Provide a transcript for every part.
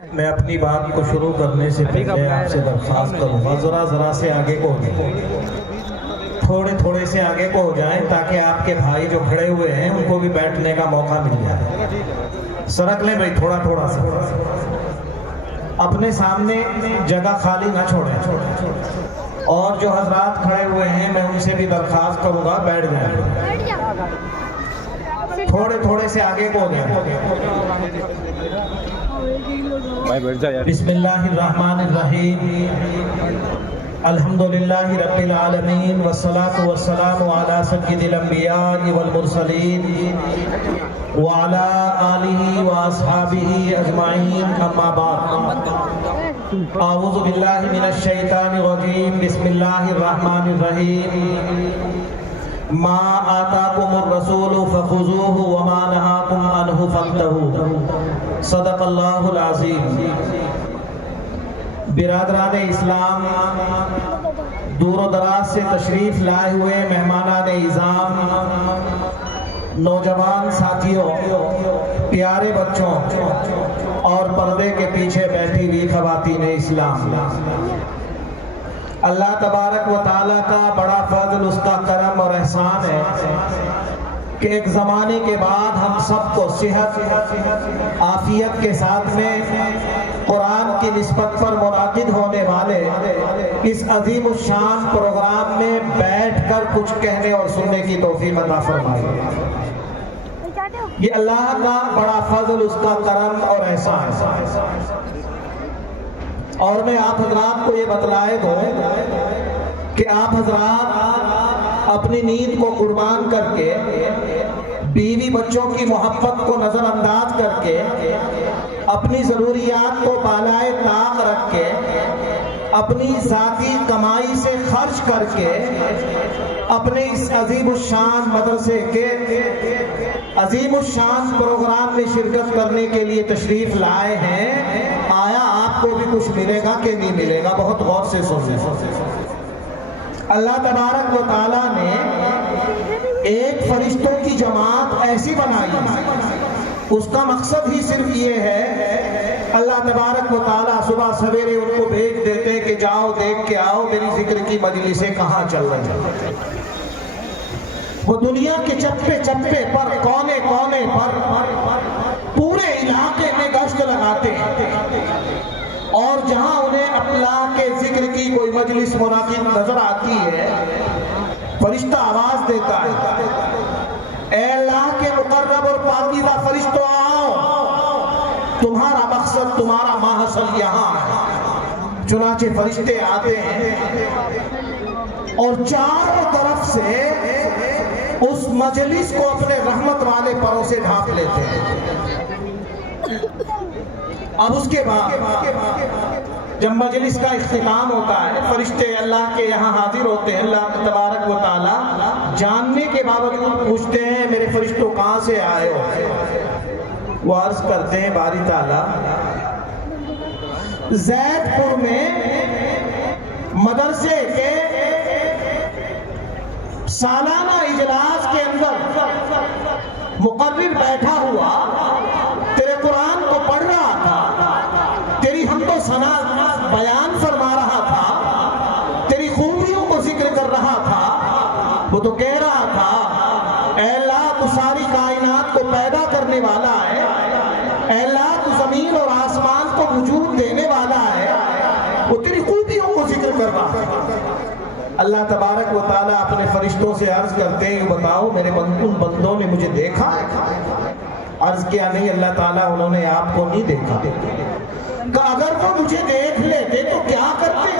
میں اپنی بات کو شروع کرنے سے پہلے آپ سے درخواست کروں گا ذرا سے آگے کو ہو جائیں، تھوڑے سے آگے کو ہو جائیں تاکہ آپ کے بھائی جو کھڑے ہوئے ہیں ان کو بھی بیٹھنے کا موقع مل جائے۔ سرک لیں بھائی تھوڑا سا، اپنے سامنے جگہ خالی نہ چھوڑیں، اور جو حضرات کھڑے ہوئے ہیں میں ان سے بھی درخواست کروں گا بیٹھ جائیں، تھوڑے سے آگے کو ہو جائیں۔ بسم اللہ الرحمن الرحیم، الحمدللہ رب العالمین، والصلاة والسلام علی سید الانبیاء والمرسلین وعلی آلہ واصحابہ اجمعین، اما بعد۔ اعوذ باللہ من الشیطان الرجیم، بسم اللہ الرحمن الرحیم، ما آتاکم الرسول فخذوہ وما نہاکم عنہ فانتہوا، صدق اللہ العظیم۔ برادران اسلام، دور و دراز سے تشریف لائے ہوئے مہمانان اعظام، نوجوان ساتھیوں، پیارے بچوں اور پردے کے پیچھے بیٹھی ہوئی خواتین اسلام، اللہ تبارک و تعالیٰ کا بڑا فضل، اس کا کرم اور احسان ہے کہ ایک زمانے کے بعد ہم سب کو صحت عافیت کے ساتھ میں قرآن کی نسبت پر منعقد ہونے والے اس عظیم الشان پروگرام میں بیٹھ کر کچھ کہنے اور سننے کی توفیق عطا فرمائے۔ یہ اللہ کا بڑا فضل، اس کا کرم اور احسان۔ اور میں آپ حضرات کو یہ بتلائے دوں کہ آپ حضرات اپنی نیند کو قربان کر کے، بیوی بچوں کی محبت کو نظر انداز کر کے، اپنی ضروریات کو بالائے طاق رکھ کے، اپنی ذاتی کمائی سے خرچ کر کے اپنے اس عظیم الشان مدرسے کے عظیم الشان پروگرام میں شرکت کرنے کے لیے تشریف لائے ہیں۔ آیا آپ کو بھی کچھ ملے گا کہ نہیں ملے گا؟ بہت غور سے سوچیں۔ اللہ تبارک و تعالیٰ نے ایک فرشتوں کی جماعت ایسی بنائی، اس کا مقصد ہی صرف یہ ہے، اللہ تبارک و تعالیٰ صبح سویرے ان کو بھیج دیتے ہیں کہ جاؤ دیکھ کے آؤ میری ذکر کی مجلسیں کہاں چل رہی ہیں۔ وہ دنیا کے چپے پر، کونے پر پورے علاقے میں گشت لگاتے ہیں، اور جہاں انہیں اللہ کے ذکر کی کوئی مجلس منعقد نظر آتی ہے، فرشتہ آواز دیتا ہے، اے اللہ کے مقرب اور پاکیزہ فرشتوں آؤ، تمہارا مقصد، تمہارا محصل یہاں ہے۔ چنانچہ فرشتے آتے ہیں اور چاروں طرف سے اس مجلس کو اپنے رحمت والے پروں سے ڈھانپ لیتے ہیں۔ اب اس کے بعد جب مجلس کا اختتام ہوتا ہے، فرشتے اللہ کے یہاں حاضر ہوتے ہیں، اللہ تبارک و تعالیٰ جاننے کے باوجود پوچھتے ہیں میرے فرشتوں کہاں سے آئے ہو؟ وہ عرض کرتے ہیں باری تعالیٰ زید پور میں مدرسے کے سالانہ اجلاس کے اندر مقرر بیٹھا ہوا تیرے قرآن کو پڑھ رہا تھا، تیری حمد و ثنا بیان فرما رہا تھا، تیری خوبیوں کو ذکر کر رہا تھا۔ وہ تو کہہ رہا تھا اے اللہ تو ساری کائنات کو پیدا کرنے والا ہے، اے اللہ تو زمین اور آسمان کو وجود دینے والا ہے، وہ تیری خوبیوں کو ذکر کر رہا ہے۔ اللہ تبارک و تعالیٰ اپنے فرشتوں سے عرض کرتے ہیں بتاؤ میرے ان بندوں نے مجھے دیکھا؟ عرض کیا نہیں اللہ تعالیٰ انہوں نے آپ کو نہیں دیکھا۔ کہ اگر وہ مجھے دیکھ لیتے تو کیا کرتے؟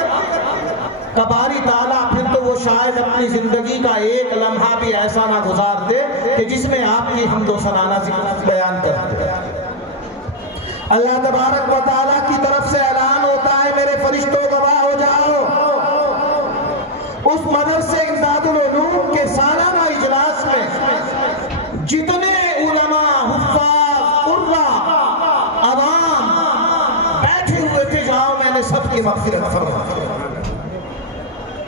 باری تعالیٰ پھر تو وہ شاید اپنی زندگی کا ایک لمحہ بھی ایسا نہ گزارتے کہ جس میں آپ کی حمد و ثنا بیان کرتے۔ اللہ تبارک و تعالیٰ کی طرف سے اعلان ہوتا ہے میرے فرشتوں گواہ ہو جاؤ، اس مدرسے امداد العلوم کے سالانہ اجلاس میں جتنے علماء، حفاظ، قراء، عوام بیٹھے ہوئے تھے، جاؤ میں نے سب کی مغفرت فرما۔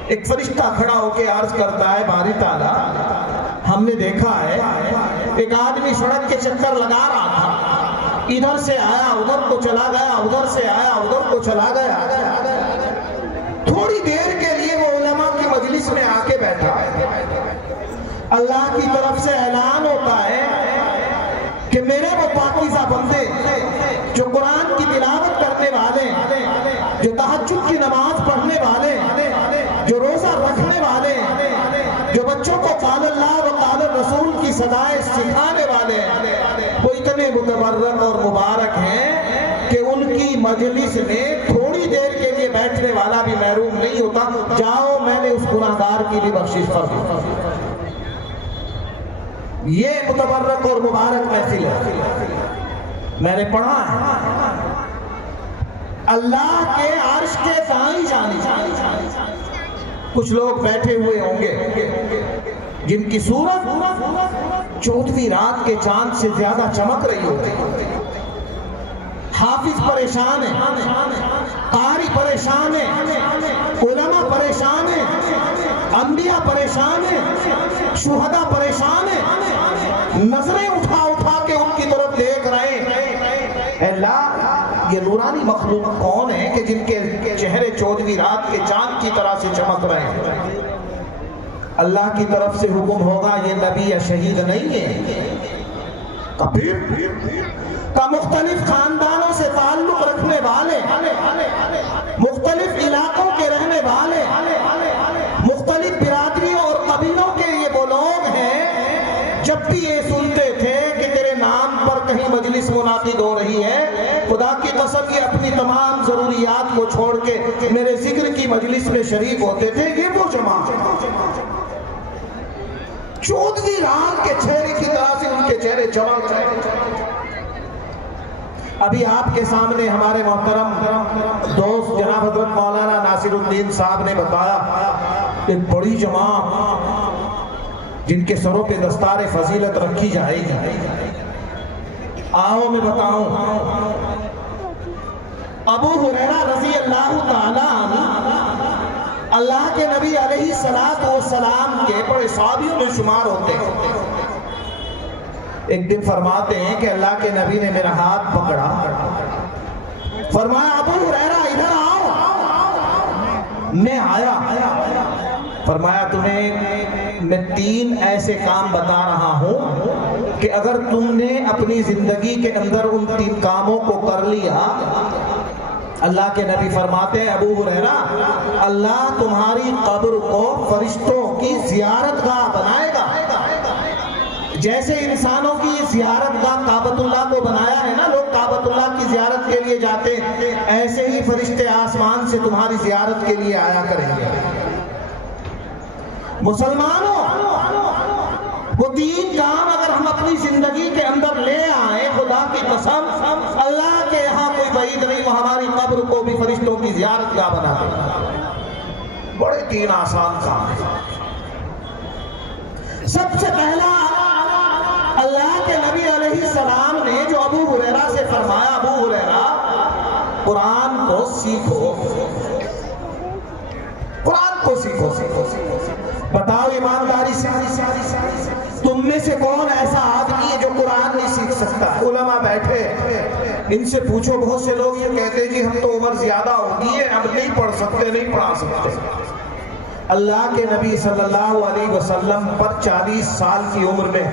ایک فرشتہ کھڑا ہو کے عرض کرتا ہے باری تعالیٰ ہم نے دیکھا ہے ایک آدمی سڑک کے چکر لگا رہا تھا، ادھر سے آیا ادھر کو چلا گیا، ادھر سے آیا ادھر کو چلا گیا۔ تھوڑی دیر کے لیے وہ علماء کی مجلس میں آ کے بیٹھا۔ اللہ کی طرف سے اعلان ہوتا ہے کہ میرے وہ پاکیزہ بندے جو قرآن کی تلاوت کرنے والے، جو تہجد کی نماز پڑھنے والے، جو روزہ رکھنے والے، جو بچوں کو قال اللہ و قال الرسول کی صدائیں سکھانے والے، وہ اتنے متبرک اور مبارک ہیں کہ ان کی مجلس میں تھوڑی دیر کے لیے بیٹھنے والا بھی محروم نہیں ہوتا۔ جاؤ میں نے اس گناہگار کی بھی بخشش کر دی۔ یہ متبرک اور مبارک محفل ہے۔ میں نے پڑھا ہے اللہ کے عرش کے دائیں جانب کچھ لوگ بیٹھے ہوئے ہوں گے جن کی صورت 14ویں رات کے چاند سے زیادہ چمک رہی ہوتی ہے۔ حافظ پریشان ہے، قاری پریشان ہے، علماء پریشان ہے، انبیاء پریشان ہے، شہداء پریشان ہے، نظریں اٹھا اٹھا کے ان کی طرف دیکھ رہے ہیں۔ اللہ یہ نورانی مخلوق کون ہے کہ جن کے چہرے 14ویں رات کے چاند کی طرح سے چمک رہے ہیں؟ اللہ کی طرف سے حکم ہوگا یہ نبی یا شہید نہیں ہے، کا مختلف خاندانوں سے تعلق رکھنے والے، مختلف علاقوں کے رہنے والے، مختلف برادریوں اور قبیلوں کے یہ وہ لوگ ہیں جب بھی یہ سنتے تھے کہ تیرے نام پر کہیں مجلس منعقد ہو رہی ہے، خدا کی قسم یہ اپنی تمام ضروریات کو چھوڑ کے میرے ذکر کی مجلس میں شریک ہوتے تھے۔ یہ وہ جماعت 14ویں رات کے چہرے کی طرح سے ان کے چہرے چمک رہے۔ ابھی آپ کے سامنے ہمارے محترم دوست جناب حضرت مولانا ناصر الدین صاحب نے بتایا ایک بڑی جماعت جن کے سروں پہ دستار فضیلت رکھی جائے گی۔ آؤ میں بتاؤں، ابو ہریرہ رضی اللہ تعالیٰ عنہ اللہ کے نبی علیہ السلام کے بڑے صحابیوں میں شمار ہوتے ہیں۔ ایک دن فرماتے ہیں کہ اللہ کے نبی نے میرا ہاتھ پکڑا، فرمایا ابو ہریرہ ادھر آؤ۔ میں آیا، فرمایا تمہیں میں 3 ایسے کام بتا رہا ہوں کہ اگر تم نے اپنی زندگی کے اندر ان 3 کاموں کو کر لیا، اللہ کے نبی فرماتے ہیں ابو ہریرہ اللہ تمہاری قبر کو فرشتوں کی زیارت گاہ بنائے گا۔ جیسے انسانوں کی زیارت گاہ کعبۃ اللہ کو بنایا ہے نا، لوگ کعبۃ اللہ کی زیارت کے لیے جاتے ہیں، ایسے ہی فرشتے آسمان سے تمہاری زیارت کے لیے آیا کریں گے۔ مسلمانوں وہ 3 کام اگر ہم اپنی زندگی کے اندر لے آئیں، خدا کی قسم اللہ کے یہاں کوئی بعید نہیں، وہ ہماری قبر کو بھی فرشتوں کی زیارت گاہ بنا دے۔ بڑے 3 آسان کام ہیں۔ سب سے پہلا اللہ کے نبی علیہ السلام نے جو ابو ہریرہ سے فرمایا، ابو ہریرہ قرآن کو سیکھو، قرآن کو سیکھو۔ بتاؤ ایمانداری سے تم میں سے کون ایسا آدمی ہے جو قرآن نہیں سیکھ سکتا؟ علماء بیٹھے، ان سے پوچھو، بہت سے لوگ یہ کہتے جی ہم تو عمر زیادہ ہوگی ہے، ہم نہیں پڑھ سکتے، نہیں پڑھا سکتے۔ اللہ کے نبی صلی اللہ علیہ وسلم پر 40 سال کی عمر میں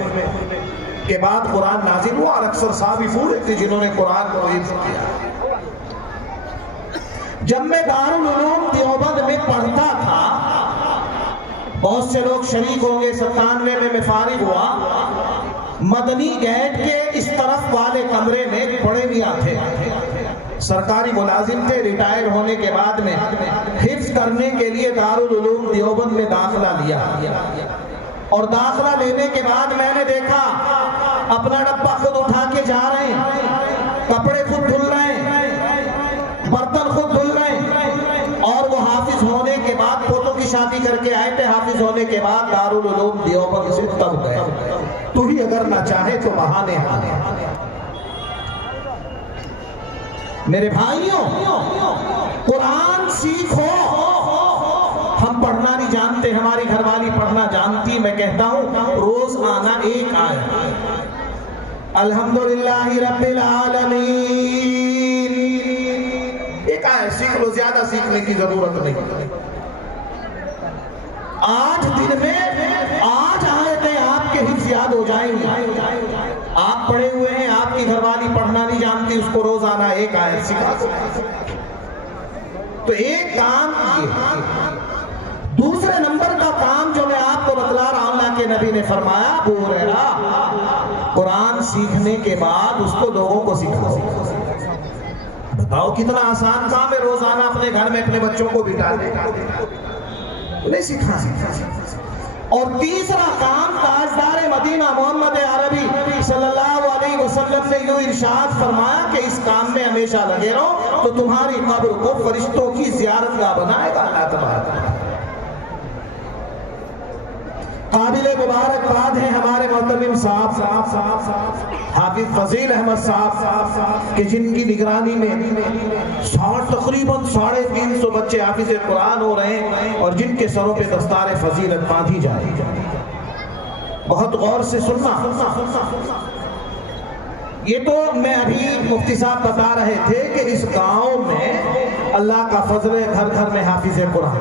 کے بعد قرآن نازل ہوا، اور اکثر صحابی پورے تھے جنہوں نے قرآن کو حفظ کیا۔ جب میں دارالعلوم دیوبند میں پڑھتا تھا، بہت سے لوگ شریک ہوں گے، 97 میں فارغ ہوا، مدنی گیٹ کے اس طرف والے کمرے میں بڑے میاں تھے، سرکاری ملازم تھے، ریٹائر ہونے کے بعد میں حفظ کرنے کے لیے دارالعلوم دیوبند میں داخلہ لیا، اور داخلہ لینے کے بعد میں نے دیکھا اپنا ڈبہ خود اٹھا کے جا رہے ہیں، کپڑے خود دھل رہے ہیں، برتن خود دھل رہے ہیں، اور وہ حافظ ہونے کے بعد پوتوں کی شادی کر کے آئے تھے، حافظ ہونے کے بعد دارالعلوم دیوبند سے تب گئے۔ تو ہی اگر نہ چاہے تو بہانے آنے۔ میرے بھائیوں قرآن سیکھو۔ ہم پڑھنا نہیں جانتے، ہماری گھر والی پڑھنا جانتی، میں کہتا ہوں روز آنا 1 آیت، الحمدللہ رب العالمین. ایک آئے سیکھ لو، زیادہ سیکھنے کی ضرورت نہیں. آج دن میں 8 آیتیں آپ کے حفظ یاد ہو جائیں گی. آپ پڑھے ہوئے ہیں، آپ کی گھر والی پڑھنا نہیں جانتی، اس کو روزانہ ایک آیت سکھا دو. تو ایک کام یہ. دوسرے نمبر کا کام جو میں آپ کو بتلا رہا ہوں، اللہ کے نبی نے فرمایا ابو ہریرہ قرآن سیکھنے کے بعد اس کو لوگوں کو سکھاؤ. بتاؤ کتنا آسان کام ہے، روزانہ اپنے گھر میں اپنے بچوں کو بٹھا دے انہیں سکھا. اور تیسرا کام تاجدار مدینہ محمد عربی صلی اللہ علیہ وسلم نے یوں ارشاد فرمایا کہ اس کام میں ہمیشہ لگے رہو تو تمہاری قبر کو فرشتوں کی زیارت گاہ بنائے گا اللہ تبارک. قابل مبارکباد ہیں ہمارے محترم صاحب حافظ فضیل احمد صاحب کہ جن کی نگرانی میں تقریباً 350 بچے حافظ قرآن ہو رہے ہیں اور جن کے سروں پہ دستار فضیلت باندھی جا رہی ہے. بہت غور سے سننا. یہ تو میں ابھی مفتی صاحب بتا رہے تھے کہ اس گاؤں میں اللہ کا فضل ہے، گھر گھر میں حافظ قرآن.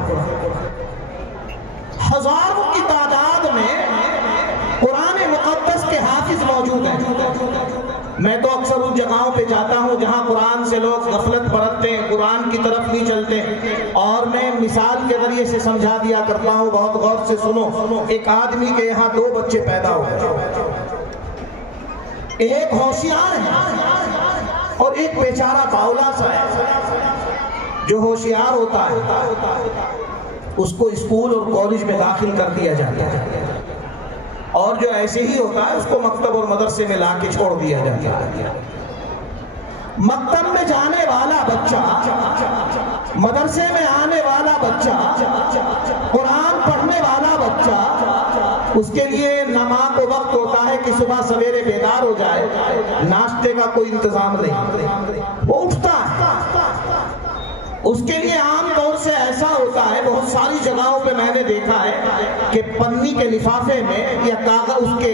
ہزاروں کی تعداد میں قرآن مقدس کے حافظ موجود ہیں. میں تو اکثر ان جگہوں پہ جاتا ہوں جہاں قرآن سے لوگ غفلت برتتے ہیں، قرآن کی طرف نہیں چلتے، اور میں مثال کے ذریعے سے سمجھا دیا کرتا ہوں. بہت غور سے سنو. ایک آدمی کے یہاں 2 بچے پیدا ہو گئے. ایک ہوشیار ہے اور ایک بیچارہ باولا سا ہے. جو ہوشیار ہوتا ہے اس کو اسکول اور کالج میں داخل کر دیا جاتا ہے، اور جو ایسے ہی ہوتا ہے اس کو مکتب اور مدرسے میں لا کے چھوڑ دیا جاتا ہے. مکتب میں جانے والا بچہ، مدرسے میں آنے والا بچہ، قرآن پڑھنے والا بچہ، اس کے لیے نہ ماں کو وقت ہوتا ہے کہ صبح سویرے بیدار ہو جائے، ناشتے کا کوئی انتظام نہیں، وہ اٹھتا ہے. اس کے لیے عام طور سے ایسا ہوتا ہے، بہت ساری جگہوں پہ میں نے دیکھا ہے کہ پنی کے لفافے میں یا کاغذ اس کے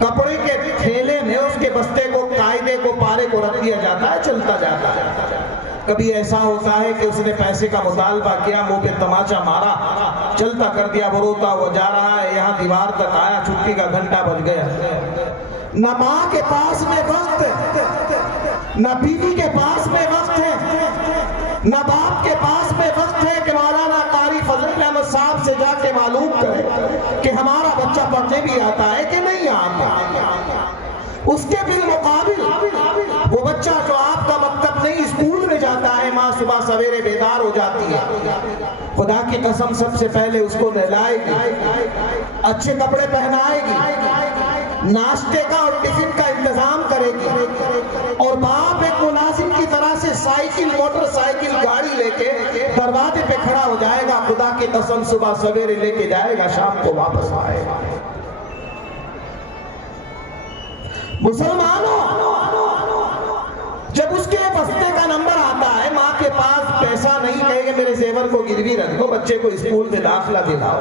کپڑے کے تھیلے میں اس کے بستے کو، قاعدے کو، پارے کو رکھ دیا جاتا ہے، چلتا جاتا ہے. کبھی ایسا ہوتا ہے کہ اس نے پیسے کا مطالبہ کیا، منہ پہ تماچا مارا، چلتا کر دیا، وہ روتا ہوا جا رہا ہے، یہاں دیوار تک آیا، چھٹی کا گھنٹہ بج گیا. نہ ماں کے پاس میں وقت ہے، نہ بیوی کے پاس میں وقت ہے، نہ باپ کے پاس میں وقت ہے کہ مولانا قاری فضل احمد صاحب سے جا کے معلوم کرے کہ ہمارا بچہ پڑھنے بھی آتا ہے کہ نہیں آتا. اس کے بالمقابل وہ بچہ جو آپ کا مکتب نہیں اسکول میں جاتا ہے، ماں صبح سویرے بیدار ہو جاتی ہے، خدا کی قسم سب سے پہلے اس کو نہلائے گی، اچھے کپڑے پہنائے گی، ناشتے کا اور ٹفن کا انتظام کرے گی، اور باپ ایک ملازم کی طرح سے سائیکل، موٹر سائیکل، گاڑی لے کے دروازے پہ کھڑا ہو جائے گا. خدا کی قسم صبح سویرے لے کے جائے گا، شام کو واپس آئے گا. مسلمانوں، جب اس کے بستے کا نمبر آتا ہے، ماں کے پاس پیسہ نہیں، کہے کہ میرے زیور کو گروی رکھ دو، بچے کو اسکول میں داخلہ دلاؤ.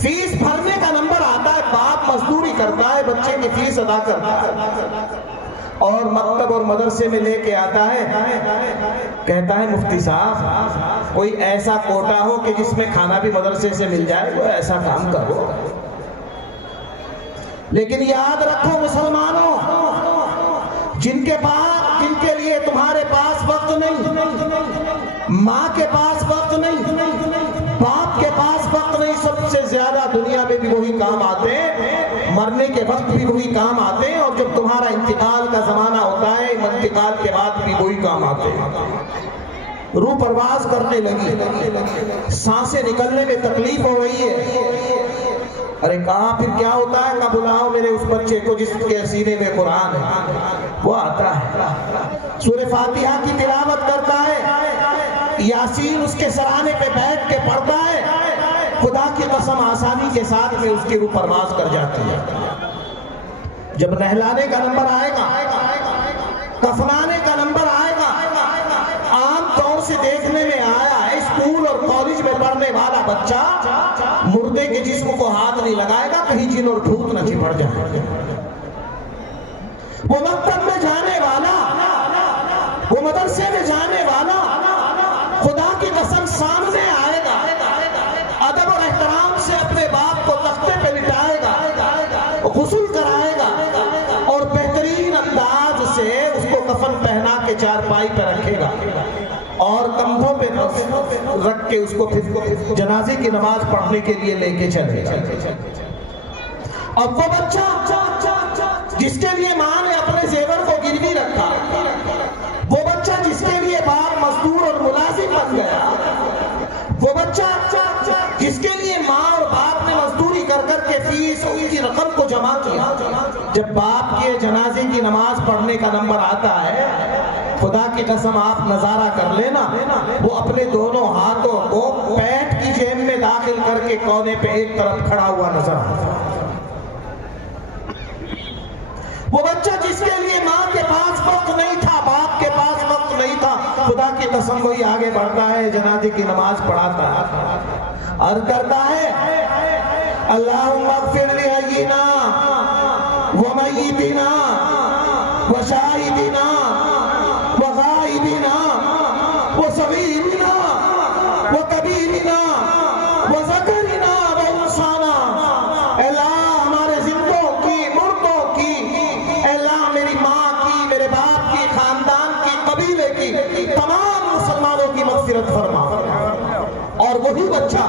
فیس بھرنے کا نمبر آتا ہے، باپ مزدوری کرتا ہے، بچے کی فیس ادا کرتا ہے، اور مکتب اور مدرسے میں لے کے آتا ہے. کہتا ہے مفتی صاحب کوئی ایسا کوٹا ہو کہ جس میں کھانا بھی مدرسے سے مل جائے، وہ ایسا کام کرو. لیکن یاد رکھو مسلمانوں، جن کے لیے تمہارے پاس وقت نہیں، ماں کے پاس وقت نہیں، باپ کے پاس وقت نہیں، سب سے زیادہ دنیا میں بھی وہی کام آتے ہیں، مرنے کے وقت بھی وہی کام آتے ہیں، اور جب تمہارا انتقال کا زمانہ ہوتا ہے، انتقال کے بعد بھی وہی کام آتے ہیں. روح پرواز کرنے لگی، سانسیں نکلنے میں تکلیف ہو رہی ہے. ارے کہاں پھر کیا ہوتا ہے؟ کہا بلاؤ میرے اس بچے کو جس کے سینے میں قرآن ہے. وہ آتا ہے، سورہ فاتحہ کی تلاوت کرتا ہے، یاسین اس کے سرانے پہ بیٹھ کے پڑھتا ہے. خدا کی قسم آسانی کے ساتھ میں اس کی روح پرواز کر جاتی ہے. جب نہلانے کا نمبر آئے گا، کفنانے کا نمبر آئے گا، عام طور سے دیکھنے میں آیا ہے اسکول اور کالج میں پڑھنے والا بچہ مردے کے جسم کو ہاتھ نہیں لگائے گا، کہیں جن اور بھوت نہ چپڑ جائے. وہ مکتب میں جانے والا، وہ مدرسے میں جانے والا خدا کی قسم سامنے آئے گا، ادب اور احترام سے اپنے باپ کو تختے پہ لٹائے گا، غسل کرائے گا اور بہترین انداز سے اس کو کفن پہنا کے چارپائی پہ رکھے گا اور کندھوں پہ رکھ کے اس کو پھر جنازے کی نماز پڑھنے کے لیے لے کے چلے گا۔ اب وہ بچہ جس کے لیے ماں نے اپنے زیور کو گروی رکھا، وہ بچہ جس کے لیے باپ مزدور اور ملازم بن گیا، وہ بچہ جس کے لیے ماں اور باپ نے مزدوری کر کر کے فیس اور کی رقم کو جمع کیا، جب باپ کے جنازے کی نماز پڑھنے کا نمبر آتا ہے، خدا کی قسم آپ نظارہ کر لینا، وہ اپنے دونوں ہاتھوں کو پیٹ کی جیب میں داخل کر کے کونے پہ ایک طرف کھڑا ہوا نظر آتا ہے۔ وہ بچہ جس کے لیے ماں کے پاس وقت نہیں تھا، باپ کے پاس وقت نہیں تھا، خدا کی قسم وہی آگے بڑھتا ہے، جنازے کی نماز پڑھاتا ہے اور کرتا ہے اللہم اغفر لحینا ومیتنا وشاہدنا وغائبنا وصغیرنا وکبیرنا وذکرنا وانثانا۔ اللہ ہمارے زندوں کی، مردوں کی، اللہ میری ماں کی، میرے باپ کی، خاندان کی، قبیلے کی، تمام مسلمانوں کی مغفرت فرما۔ اور وہی بچہ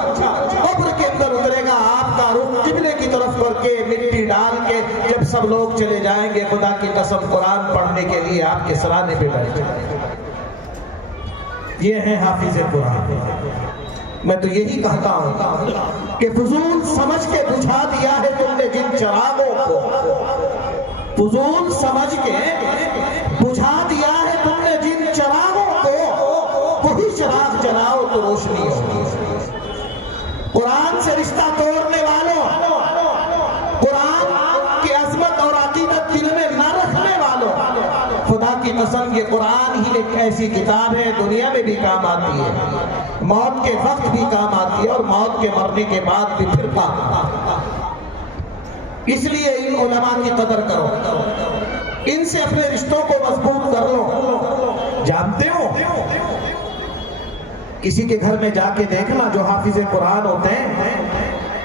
قبر کے اندر اترے گا، آپ کا رخ قبلے کی طرف کر کے مٹی ڈال کے، جب سب لوگ چلے جائیں گے خدا کی قسم قرآن پڑھنے کے لیے آپ کے سرانے پہ بیٹھ جائیں گے۔ یہ ہے حافظ قرآن۔ میں تو یہی کہتا ہوں کہ فضول سمجھ کے بجھا دیا ہے تم نے جن چراغوں کو، فضول سمجھ کے بجھا دیا ہے تم نے جن چراغوں کو، وہی چراغ جلاؤ تو روشنی ہوگی۔ قرآن سے رشتہ توڑنے والوں، قرآن کی عظمت اور عقیدت دل میں نہ رکھنے والوں، خدا کی قسم یہ قرآن ہی ایک ایسی کتاب ہے دنیا میں بھی کام آتی ہے، موت کے وقت بھی کام آتی ہے اور موت کے مرنے کے بعد بھی پھر کام آتی ہے۔ اس لیے ان علماء کی قدر کرو، ان سے اپنے رشتوں کو مضبوط کر لو۔ جانتے ہو کسی کے گھر میں جا کے دیکھنا جو حافظ قرآن ہوتے ہیں،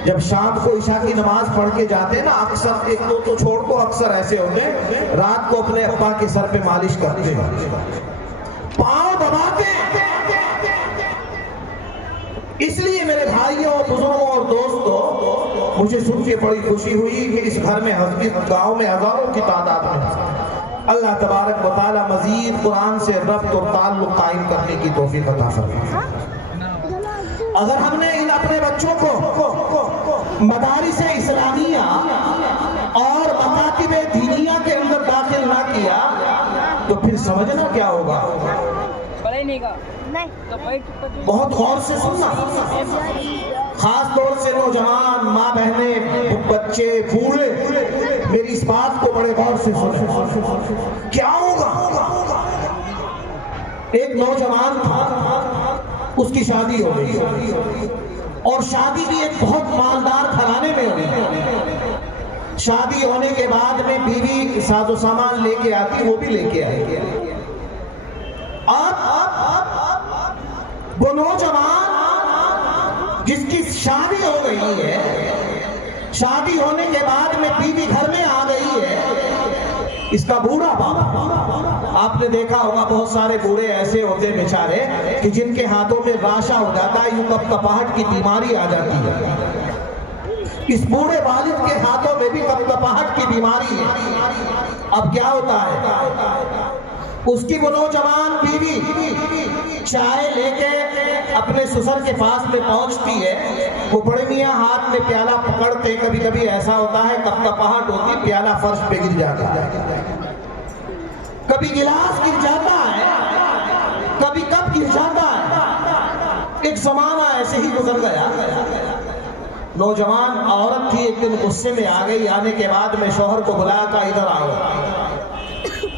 جب شام کو عشاء کی نماز پڑھ کے جاتے ہیں نا، اکثر ایک دو تو چھوڑ کو اکثر ایسے ہوتے ہیں رات کو اپنے ابا کے سر پہ مالش کرتے ہیں، پاؤں دباتے ہیں۔ اس لیے میرے بھائیوں، بزرگوں اور دوستوں، مجھے سن کے بڑی خوشی ہوئی کہ اس گھر میں گاؤں میں ہزاروں کی تعداد میں اللہ تبارک و تعالی مزید قرآن سے ربط اور تعلق قائم کرنے کی توفیق عطا فرمائے۔ اگر ہم نے ان اپنے بچوں کو مدارس اسلامیہ اور مکاتب دینیہ کے اندر داخل نہ کیا تو پھر سمجھنا کیا ہوگا۔ بہت غور سے سننا، خاص طور سے نوجوان، ماں بہنیں، بچے، بوڑھے، میری اس بات کو بڑے غور سے سنیں۔ کیا ہوگا؟ ایک نوجوان تھا، اس کی شادی ہو گئی اور شادی بھی ایک بہت مالدار گھرانے میں ہوئی۔ شادی ہونے کے بعد میں بیوی ساز و سامان لے کے آتی، وہ بھی لے کے آئی۔ وہ نوجوان جس کی شادی ہو گئی ہے، شادی ہونے کے بعد میں بیوی گھر میں آ گئی ہے، اس کا بوڑھا باپ، آپ نے دیکھا ہوگا بہت سارے بوڑھے ایسے ہوتے بیچارے کہ جن کے ہاتھوں میں راشا ہو جاتا ہے، یوں کپکپاہٹ کی بیماری آ جاتی ہے۔ اس بوڑھے والد کے ہاتھوں میں بھی کپکپاہٹ کی بیماری ہے۔ اب کیا ہوتا ہے، اس کی وہ نوجوان بیوی چائے لے کے اپنے سسر کے پاس میں پہنچتی ہے، وہ بڑے میاں ہاتھ میں پیالہ پکڑتے، کبھی کبھی ایسا ہوتا ہے کپکپاہٹ ہوتی، پیالہ فرش پہ گر جاتا ہے، کبھی گلاس گر جاتا ہے، کبھی کپ گر جاتا ہے۔ ایک زمانہ ایسے ہی گزر گیا، نوجوان عورت تھی، ایک دن غصے میں آ گئی، آنے کے بعد میں شوہر کو بلایا کہ ادھر آؤ،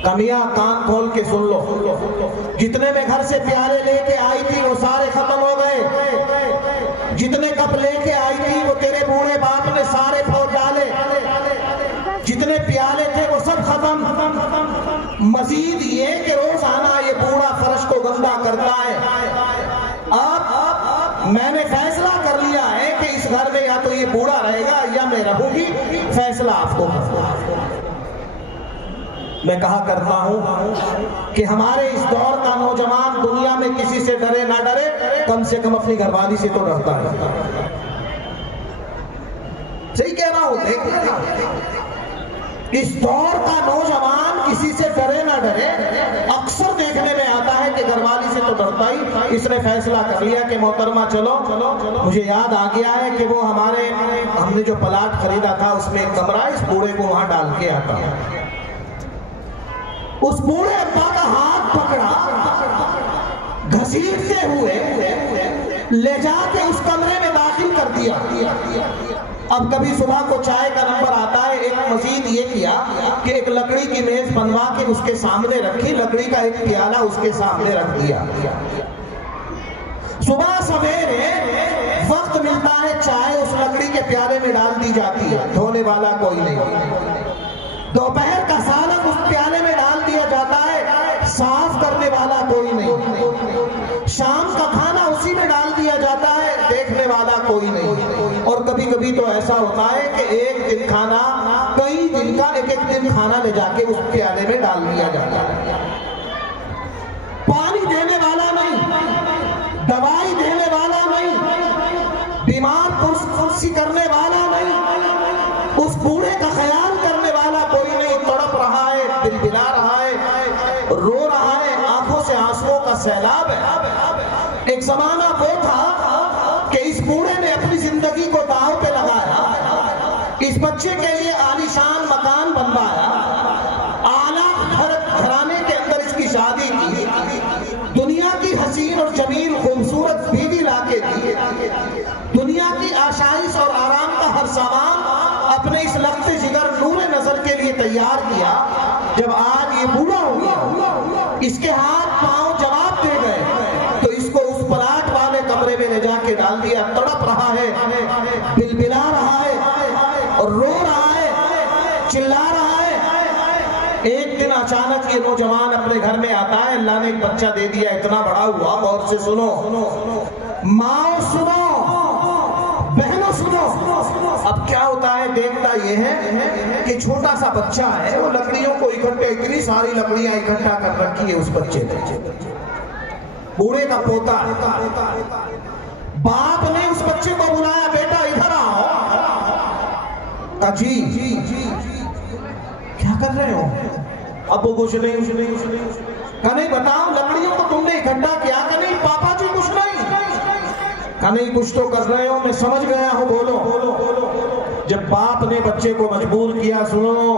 کمیاں کان کھول کے سن لو، جتنے میں گھر سے پیالے لے کے آئی تھی وہ سارے ختم ہو گئے، جتنے کپ لے کے آئی تھی وہ تیرے بوڑھے باپ نے سارے پھوڑ ڈالے، جتنے پیالے تھے وہ سب ختم، کو گندا کرتا ہے. اب میں نے فیصلہ کر لیا ہے کہ اس گھر میں یا تو یہ بوڑھا رہے گا یا میں رہوں گی. فیصلہ آپ کو کرنا ہے. میں کہا کرتا ہوں کہ ہمارے اس دور کا نوجوان دنیا میں کسی سے ڈرے نہ ڈرے، کم سے کم اپنی گھر والی سے تو ڈرتا ہے. صحیح کہہ رہا ہوں. اس دور کا نوجوان کسی سے ڈرے نہ ڈرے. اکثر دیکھنے میں آتا ہے کہ گھر والی سے تو ڈرتا ہی. اس نے فیصلہ کر لیا کہ محترمہ چلو. مجھے یاد آ گیا ہے کہ وہ ہم نے جو پلاٹ خریدا تھا اس میں ایک کمرہ، اس بوڑھے کو وہاں ڈال کے آتا. اس بوڑھے ابا کا ہاتھ پکڑا، گھسیٹتے ہوئے لے جا کے اس کمرے میں داخل کر دیا. اب کبھی صبح کو چائے کا نمبر آتا ہے، ایک مزید یہ کیا کہ ایک لکڑی کی میز بنوا کے اس کے سامنے رکھی، لکڑی کا ایک پیالہ اس کے سامنے رکھ دیا. صبح سویرے وقت ملتا ہے، چائے اس لکڑی کے پیالے میں ڈال دی جاتی ہے، دھونے والا کوئی نہیں. دوپہر کا سالن اس پیالے میں ڈال دیا جاتا ہے، صاف کرنے والا کوئی نہیں. شام کا کھانا اسی میں ڈال دیا جاتا ہے، دیکھنے والا کوئی نہیں. اور کبھی کبھی تو ایسا ہوتا ہے کہ ایک دن کھانا، کئی دن کا ایک دن کھانا لے جا کے اس پیالے میں ڈال دیا جاتا ہے. پانی دینے والا نہیں، دوائی دینے والا نہیں، بیمار پرسی کرنے والا نہیں، اس بوڑھے کا خیال کرنے والا کوئی نہیں. تڑپ رہا ہے، دل بلا رہا ہے، رو رہا ہے، آنکھوں سے آنسوؤں کا سیلاب ہے. ایک زمانہ وہ تھا کہ اس بوڑھے نے اپنی زندگی کو داؤ پہ لگایا، اس بچے کے لیے عالیشان مکان بنوایا، اعلیٰ گھرانے کے اندر اس کی شادی کی، دنیا کی حسین اور جمیل خوبصورت بیوی لا کے دی، دنیا کی آشائش اور آرام کا ہر سامان اپنے اس لخت جگر نور نظر کے لیے تیار کیا. جب آج یہ بوڑھا ہو گیا، اس کے ہاتھ پاؤں جواب دے گئے، تو اس کو اس پلاٹ والے کمرے میں لے جا کے ڈال دیا. تڑپ رہا ہے، دل بلا رہا ہے، اور رو رہا ہے، چلا رہا ہے. ایک دن اچانک یہ نوجوان اپنے گھر میں آتا ہے، اللہ نے ایک بچہ دے دیا، اتنا بڑا ہوا. غور سے سنو ماں، سنو بہنوں، سنو. اب کیا ہوتا ہے، دیکھتا یہ ہے کہ چھوٹا سا بچہ ہے، وہ لکڑیوں کو اتنی ساری لکڑیاں اکٹھا کر رکھی ہے اس بچے نے. بوڑھے کا پوتا. باپ نے اس بچے کو بلایا، بیٹا ادھر آؤ. جی کیا کر رہے ہو؟ اب وہ کچھ نہیں. کہ نہیں بتاؤ، لکڑیوں کو تم نے اکٹھا کیا؟ کہ نہیں پاپا جی کچھ نہیں. کہ نہیں کچھ تو کر رہے ہو، میں سمجھ گیا ہوں، بولو. جب باپ نے بچے کو مجبور کیا، سنو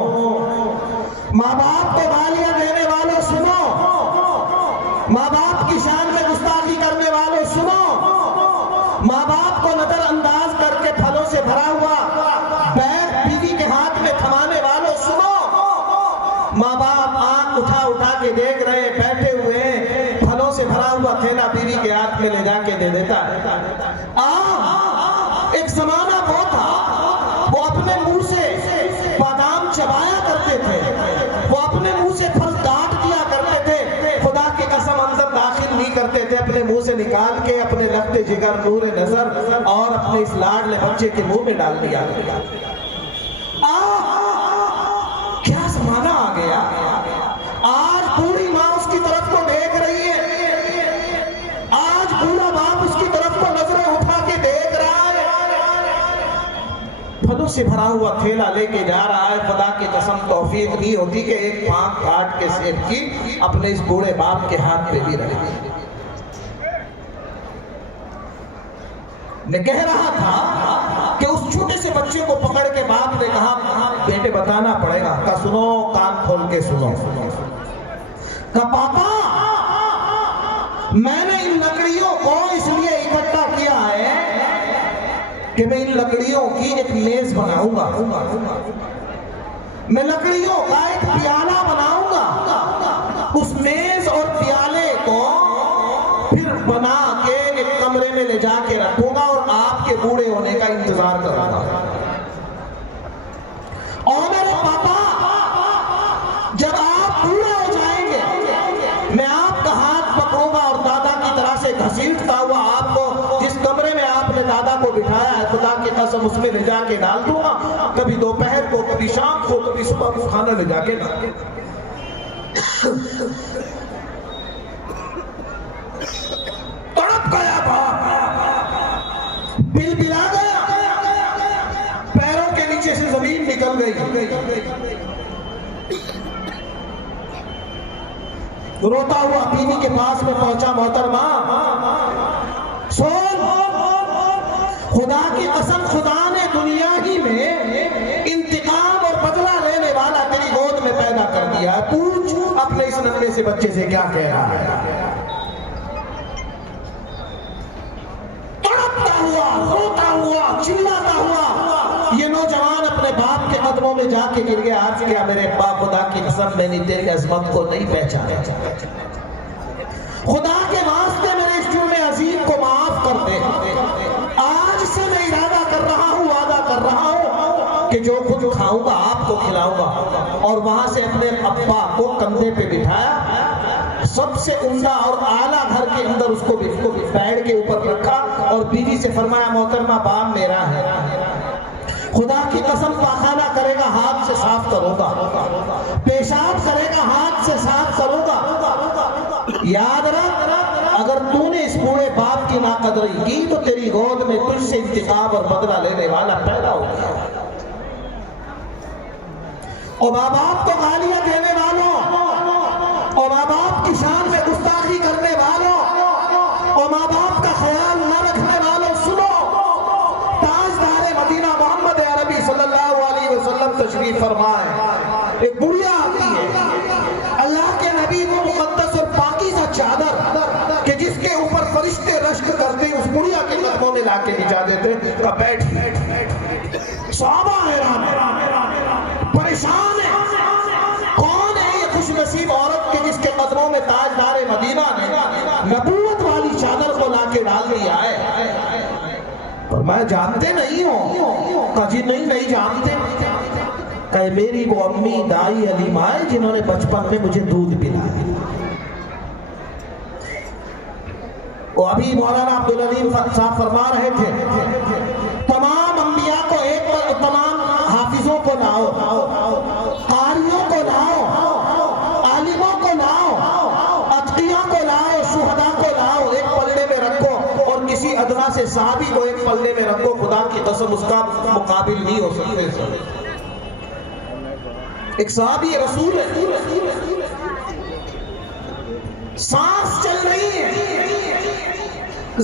ماں باپ کو گالیاں دینے والوں سنو، ماں باپ کی شان میں گستاخی کرنے والوں سنو، ماں باپ کو نظر انداز کر کے پھلوں سے بھرا ہوا بیگ بیوی کے ہاتھ میں تھمانے والوں سنو. ماں باپ آنکھ اٹھا کے دیکھ رہے، بیٹھے ہوئے ہیں، پھلوں سے بھرا ہوا تھیلا بیوی کے ہاتھ میں لے جا کے دے دیتا ہے. ایک زمانہ وہ تھا، وہ اپنے منہ سے بادام چبایا کرتے تھے، وہ اپنے منہ سے پھل کاٹ دیا کرتے تھے، خدا کی قسم اندر داخل نہیں کرتے تھے، اپنے منہ سے نکال کے اپنے لخت جگر نور نظر اور اپنے اس لاڈلے بچے کے منہ میں ڈال دیا. کیا زمانہ آ گیا. آج بوڑھی ماں اس کی طرف کو دیکھ رہی ہے، آج بوڑھا باپ اس کی طرف کو نظریں اٹھا کے دیکھ رہا ہے، پھلوں سے بھرا ہوا تھیلا لے کے جا رہا ہے. خدا کی قسم توفیق نہیں ہوتی کہ ایک پانک کاٹ کے سیب کی اپنے اس بوڑھے باپ کے ہاتھ پہ بھی رہے. میں کہہ رہا تھا کہ اس چھوٹے سے بچے کو پکڑ کے باپ نے کہا، بیٹے بتانا پڑے گا. کہا سنو، کان کھول کے سنو. کہا پاپا، میں نے ان لکڑیوں کو اس لیے اکٹھا کیا ہے کہ میں ان لکڑیوں کی ایک میز بناؤں گا، میں لکڑیوں کا ایک پیالہ بناؤں گا، اس میز اور پیالے کو پھر بنا کے ایک کمرے میں لے جا کے رکھوں گا اور آپ کے بوڑھے ہونے کا انتظار کروں گا. اور میرے پاپا، جب آپ بوڑھے ہو جائیں گے، میں آپ کا ہاتھ کروں گا اور دادا کی طرح سے گھسیٹتا ہوا آپ کو جس کمرے میں آپ نے دادا کو بٹھایا ہے خدا کی قسم اس میں لے جا کے ڈال دوں گا، کبھی دوپہر کو، کبھی شام کو، کبھی صبح کو کھانا لے جا کے ڈال دوں گا۔ تڑپ گیا باپ، بل بلا گیا، پیروں کے نیچے سے زمین نکل گئی، روتا ہوا بیوی کے پاس میں پہنچا، محترمہ سن، خدا کی قسم خدا نے دنیا ہی میں انتقام اور بدلہ لینے والا تیری گود میں پیدا کر دیا ہے، پوچھ اپنے اس ننھے سے بچے سے کیا کہہ رہا ہے۔ تڑپتا ہوا، روتا ہوا، چلاتا ہوا یہ نوجوان اپنے باپ کے قدموں میں جا کے گر گیا، آج کیا میرے باپ خدا کی قسم میں نے تیری عظمت کو نہیں پہچانا، خدا کے واسطے میرے اس جرم عظیم کو معاف کر دے، آج سے میں ارادہ کر رہا ہوں، وعدہ کر رہا ہوں کہ جو خود کھاؤں گا آپ کو کھلاؤں گا، اور وہاں سے اپنے ابا کو کندھے پہ بٹھایا، سب سے عمدہ اور اعلیٰ گھر کے اندر اس کو بیڑ کے اوپر رکھا اور بیوی سے فرمایا محترمہ بام میرا ہے، خدا کی قسم پاخانہ کرے گا ہاتھ سے صاف کروں گا، پیشاب کرے گا ہاتھ سے صاف کروں گا، یاد رکھ اگر تو نے اس بوڑھے باپ کی ناقدری کی تو تیری گود میں تجھ سے انتقام اور بدلہ لینے والا پیدا ہو گیا۔ اور ماں باپ کو گالیاں دینے والوں، اور ماں باپ کی شان میں گستاخی کرنے والوں، اور ماں باپ کا خیال نہ رکھنے والوں، سنو، تاجدار مدینہ محمد عربی صلی اللہ علیہ وسلم تشریف فرمائے، ایک بڑھیا آتی ہے، اللہ کے نبی کو مقدس اور پاکیزہ چادر کہ جس کے اوپر فرشتے رشک کرتے اس بڑھیا کے قدموں میں لا کے بچھا دیتے، کہا بیٹھ، صحابہ حیران پریشان ہے، کون ہے یہ خوش نصیب عورت کہ جس کے قدموں میں تاجدار مدینہ نے نبوت والی چادر کو لا کے ڈال دیا ہے؟ فرمایا جانتے نہیں ہو؟ کہا جی نہیں جانتے۔ کہا میری وہ امی دائی علیمہ ہے جنہوں نے بچپن میں مجھے دودھ پلایا۔ وہ ابھی مولانا عبدالعلیم صاحب فرما رہے تھے تمام انبیاء کو ایک پر، تمام حافظوں کو لاؤ، قاریوں کو لاؤ، عالموں کو لاؤ، اتقیاء کو لاؤ، شہداء کو لاؤ، ایک پلڑے میں رکھو، اور کسی ادنا سے صحابی کو ایک پلڑے میں رکھو، خدا کی قسم اس کا مقابل نہیں ہو سکتے۔ ایک صحابی رسول ہے، سانس چل رہی ہے،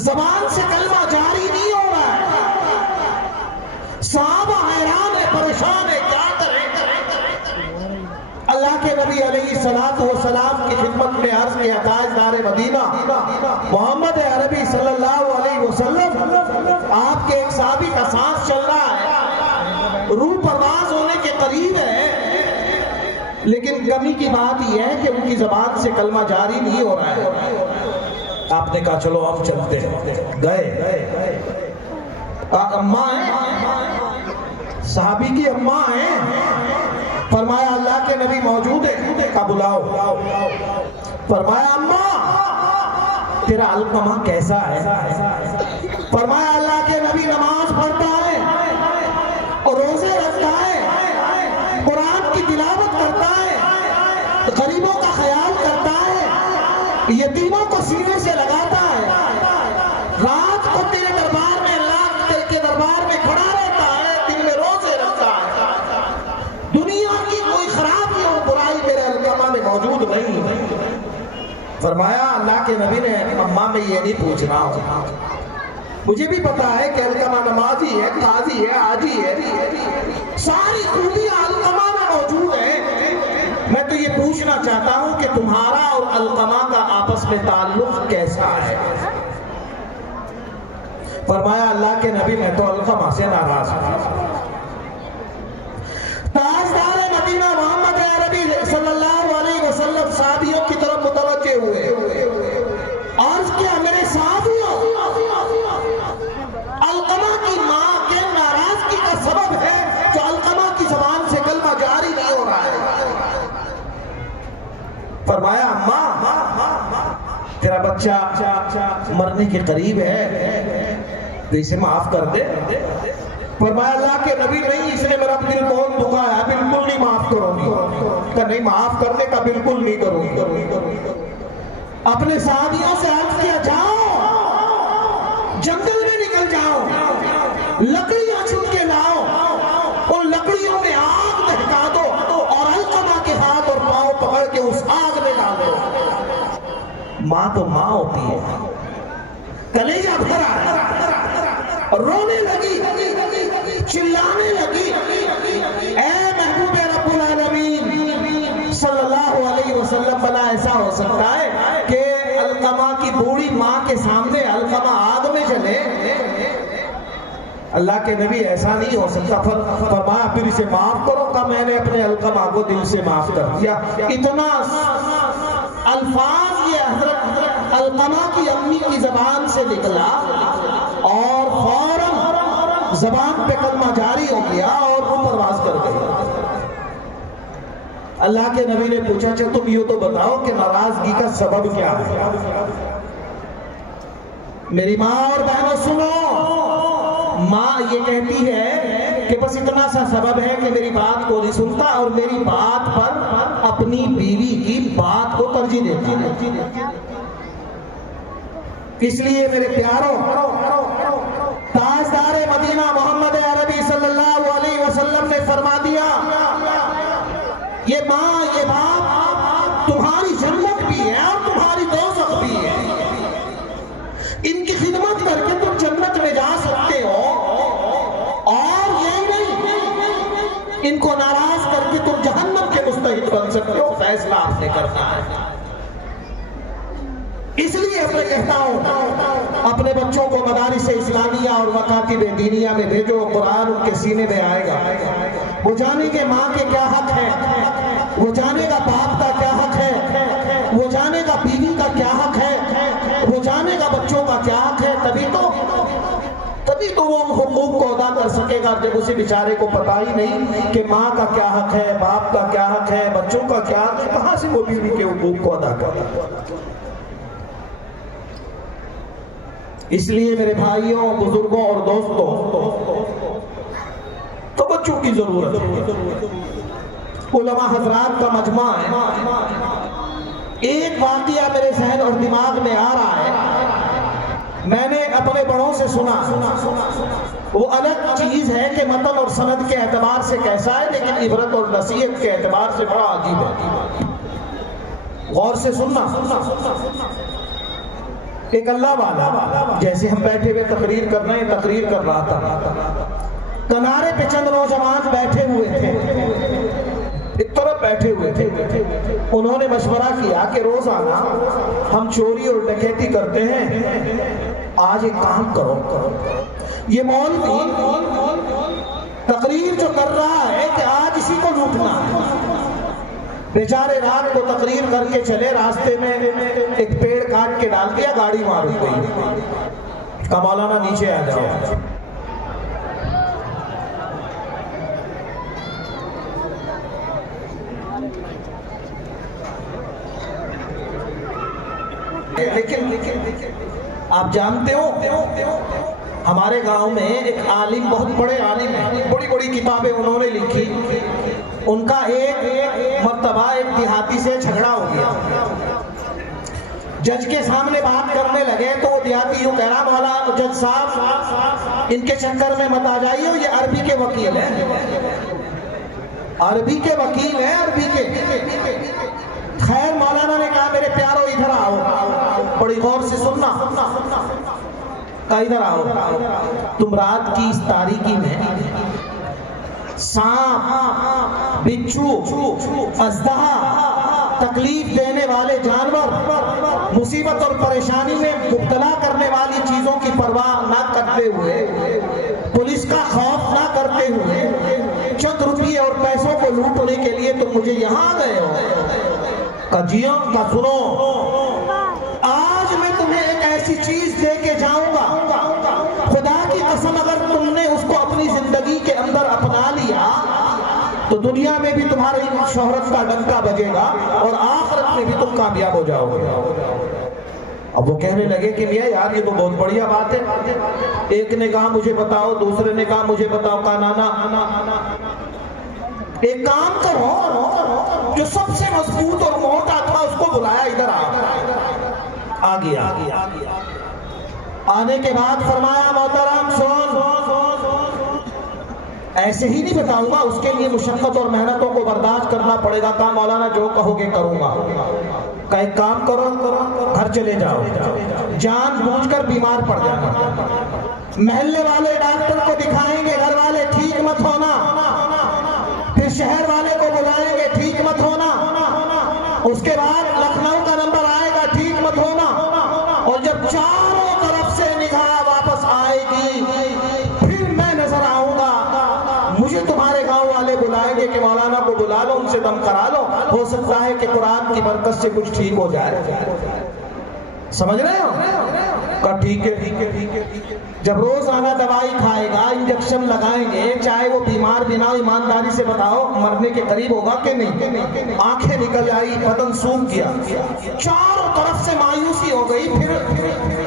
زبان سے کلمہ جاری نہیں ہو رہا ہے، صحابہ حیران ہے، پریشان ہے، کیا کریں؟ اللہ کے نبی علیہ السلام کی خدمت میں عرض کیا، تاجدار مدینہ محمد عربی صلی اللہ علیہ وسلم، آپ کے ایک صحابی کا سانس چل رہا ہے، روح پرواز ہونے کے قریب ہے، لیکن کمی کی بات یہ ہے کہ ان کی زبان سے کلمہ جاری نہیں ہو رہا ہے۔ آپ نے کہا چلو ہم چلتے ہیں، گئے، اماں ہیں، صحابی کی اماں ہیں، فرمایا اللہ کے نبی موجود ہے، کہا بلاؤ، فرمایا اماں تیرا علقمہ کیسا ہے؟ فرمایا اللہ کے نبی نماز پڑھتا ہے اور روزے رکھتا ہے، قرآن کی تلاوت کرتا ہے، غریبوں کا خیال کرتا ہے، یتیموں کو سینے سے لگاتا ہے، رات کو تیرے دربار میں، اللہ کے دربار میں کھڑا رہتا ہے، دن میں روزے رکھتا ہے، دنیا کی کوئی خرابی اور برائی میرے علقمہ میں موجود نہیں۔ فرمایا اللہ کے نبی نے اماں میں یہ نہیں پوچھ رہا ہوں، مجھے بھی پتا ہے کہ علقمہ نمازی ہے، قاضی ہے، حاجی ہے، ساری خوبیاں علقمہ میں موجود ہیں، میں تو یہ پوچھنا چاہتا ہوں کہ تمہارا اور علقمہ کا آپس میں تعلق کیسا ہے؟ فرمایا اللہ کے نبی میں تو علقمہ سے ناراض ہوں۔ تاجدار مدینہ محمد عربی صلی اللہ علیہ وسلم صحابیوں کی طرف متوجہ ہوئے، عرض کیا میرے صحابیوں، علقمہ کی ماں کے ناراضگی کا سبب ہے جو علقمہ کی زبان سے کلمہ جاری نہیں ہو رہا ہے۔ فرمایا اماں تیرا بچہ مرنے کے قریب ہے تو اسے معاف کر دے. فرمایا اللہ کے نبی نہیں، اس نے میرا دل بہت دکھایا، بالکل نہیں معاف کروں گی. کہ نہیں معاف کرنے کا بالکل نہیں کروں گی. اپنے ساتھیوں سے عرض کیا جاؤ جنگل میں نکل جاؤ، لکڑیاں چن کے لاؤ، ان لکڑیوں میں آگ دہکا دو اور علقمہ کے ہاتھ اور پاؤں پکڑ کے اس آگ میں ڈال دو. ماں تو ماں ہوتی ہے. کلیجہ بھرا، رونے لگی، چلانے لگی، اے محبوب رب العالمین صلی اللہ علیہ وسلم، بنا ایسا ہو سکتا ہے کہ علقمہ کی بوڑھی ماں کے سامنے علقمہ آگ میں جلے؟ اللہ کے نبی ایسا نہیں ہو سکتا. فرمایا پھر اسے معاف کرو. کہ میں نے اپنے علقمہ کو دل سے معاف کر دیا. اتنا الفاظ یہ حضرت علقمہ کی امی کی زبان سے نکلا اور فوراً زبان پہ کلمہ جاری ہو گیا اور وہ پرواز کر گئی. اللہ کے نبی نے پوچھا اچھا تم یہ تو بتاؤ کہ ناراضگی کا سبب کیا ہے؟ میری ماں اور بہنوں سنو، ماں یہ کہتی ہے کہ بس اتنا سا سبب ہے کہ میری بات کو نہیں سنتا اور میری بات پر اپنی بیوی کی بات کو ترجیح دیتی ہے. اس لیے میرے پیاروں، تاجدار مدینہ محمد عربی صلی اللہ علیہ وسلم نے فرما دیا یہ ماں یہ باپ تمہاری جنت بھی ہے اور تمہاری دوزخ بھی ہے. ان کی خدمت کر کے تم جنت میں جا سکتے ہو اور یہ نہیں ان کو ناراض کر کے تم جہنم کے مستحق بن سکتے ہو. فیصلہ آپ نے کرنا ہے. اس لیے میں کہتا ہوں اپنے بچوں کو مدارس اسلامیہ اور مکاتب دینیہ میں بھیجو. قرآن ان کے سینے میں آئے گا. وہ جانے گے ماں کے کیا حق ہے، وہ جانے گا باپ کا کیا حق ہے، وہ جانے گا بیوی کا کیا حق ہے، وہ جانے گا بچوں کا کیا حق ہے. تبھی تو وہ حقوق کو ادا کر سکے گا. جب اسے بیچارے کو پتا ہی نہیں کہ ماں کا کیا حق ہے، باپ کا کیا حق ہے، بچوں کا کیا حق ہے، کہاں سے وہ بیوی کے حقوق کو ادا کرے؟ اس لیے میرے بھائیوں، بزرگوں اور دوستوں، توجہ کی ضرورت ہے. علماء حضرات کا مجمع ہے. ایک واقعہ میرے ذہن اور دماغ میں آ رہا ہے، میں نے اپنے بڑوں سے سنا. وہ الگ چیز ہے کہ متن اور سند کے اعتبار سے کیسا ہے، لیکن عبرت اور نصیحت کے اعتبار سے بڑا عجیب ہے. غور سے سننا. ایک اللہ والا، جیسے ہم بیٹھے ہوئے تقریر کر رہے ہیں، تقریر کر رہا تھا. کنارے پہ چند نوجوان بیٹھے ہوئے تھے، ایک طرف بیٹھے ہوئے تھے. انہوں نے مشورہ کیا کہ روزانہ ہم چوری اور ڈکیتی کرتے ہیں، آج ایک کام کرو. یہ مولوی تقریر جو کر رہا ہے کہ آج اسی کو لوٹنا ہے. بیچارے رات کو تقریر کر کے چلے، راستے میں ایک پیڑ کاٹ کے ڈال دیا، گاڑی مار گئی. کہا مولانا نیچے آ جاؤ. لیکن آپ جانتے ہو ہمارے گاؤں میں ایک عالم، بہت بڑے عالم ہیں، بڑی بڑی کتابیں انہوں نے لکھی. ان کا ایک مرتبہ ایک دیہاتی سے جھگڑا ہو گیا. جج کے سامنے بات کرنے لگے تو وہ دیہاتی یوں کہہ رہا، مولانا جج صاحب ان کے چکر میں مت آ جائیے، یہ عربی کے وکیل ہیں، عربی کے وکیل ہیں، عربی کے. خیر مولانا نے کہا میرے پیارو ادھر آؤ، بڑی غور سے سننا. کہا ادھر آؤ، تم رات کی اس تاریکی میں سانپ، بچھو، اژدہا، تکلیف دینے والے جانور، مصیبت اور پریشانی میں مبتلا کرنے والی چیزوں کی پرواہ نہ کرتے ہوئے، پولیس کا خوف نہ کرتے ہوئے، چند روپیے اور پیسوں کو لوٹنے کے لیے تم مجھے یہاں گئے ہو. کجیوں کا سنو، آج میں تمہیں ایک ایسی چیز دے کے جاؤں گا، خدا کی قسم اگر تم نے اس کو اپنی زندگی کے اندر اپنا لیا تو دنیا میں بھی تمہاری شہرت کا ڈنکا بجے گا اور آخرت میں بھی تم کامیاب ہو جاؤ گے. اب وہ کہنے لگے کہ میاں یار یہ تو بہت بڑھیا بات ہے، ایک نے کہا مجھے بتاؤ، دوسرے نے کہا مجھے بتاؤ، کہا نانا ایک کام کرو، جو سب سے مضبوط اور موٹا تھا اس کو بلایا، ادھر آ گیا۔ آنے کے بعد فرمایا محترم سن، ایسے ہی نہیں بتاؤں گا، اس کے لیے مشقت اور محنتوں کو برداشت کرنا پڑے گا۔ کہا مولانا جو کہو گے کروں گا۔ کہ ایک کام کرو، گھر چلے جاؤ، جان بوجھ کر بیمار پڑ جانا، محلے والے ڈاکٹر کو دکھائیں گے، گھر والے ٹھیک مت ہونا، پھر شہر والے کو بلائیں گے، ٹھیک مت ہونا، اس کے بعد لکھنؤ کا نمبر آئے گا، ٹھیک مت ہونا، اور جب چاروں طرف سے نگاہ واپس آئے گی پھر میں نظر آؤں گا، مجھے تمہارے گاؤں والے بلائیں گے کہ مولانا کو بلا لو، ان سے دم کرا لو، ہو سکتا ہے کہ قرآن کی برکت سے کچھ ٹھیک ہو جائے۔ سمجھ رہے ہو؟ کہا ٹھیک ہے۔ جب روزانہ دوائی کھائے گا، انجیکشن لگائیں گے، چاہے وہ بیمار بھی نہ ہو، ایمانداری سے بتاؤ مرنے کے قریب ہوگا کہ نہیں؟ آنکھیں نکل آئی، بدن سوکھ گیا، چاروں طرف سے مایوسی ہو گئی۔ پھر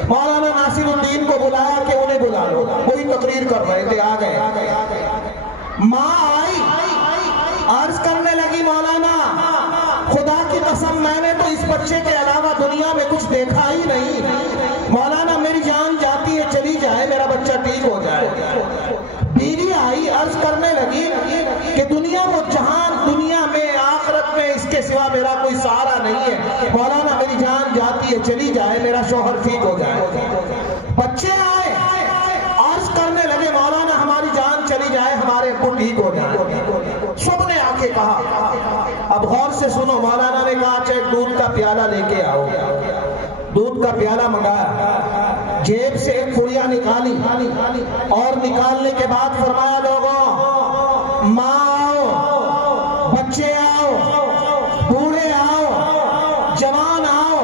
مولانا ناصر الدین کو بلایا کہ انہیں بلا لو، وہی تقریر کر رہے تھے، آ گئے۔ ماں آئی، عرض کرنے لگی مولانا خدا کی قسم میں نے تو اس بچے کے علاوہ دنیا میں کچھ دیکھا ہی نہیں، مولانا میری جان جاتی ہے چلی جائے، میرا بچہ ٹھیک ہو جائے۔ بیوی آئی، عرض کرنے لگی کہ دنیا و جہان، دنیا میں آخرت میں اس کے سوا میرا کوئی سہارا نہیں ہے، مولانا میری جان جاتی ہے چلی جائے، میرا شوہر ٹھیک ہو جائے۔ بچے آئے، عرض کرنے لگے مولانا ہماری جان چلی جائے، ہمارے ابو ٹھیک ہو جائے۔ سب نے آ کے کہا، اب غور سے سنو، مولانا نے کہا اچھا ایک دودھ کا پیالہ لے کے آؤ۔ دودھ کا پیالہ منگایا، جیب سے ایک پڑیا نکالی، اور نکالنے کے بعد فرمایا لوگوں ماں آؤ، بچے آؤ، بوڑھے آؤ، جوان آؤ،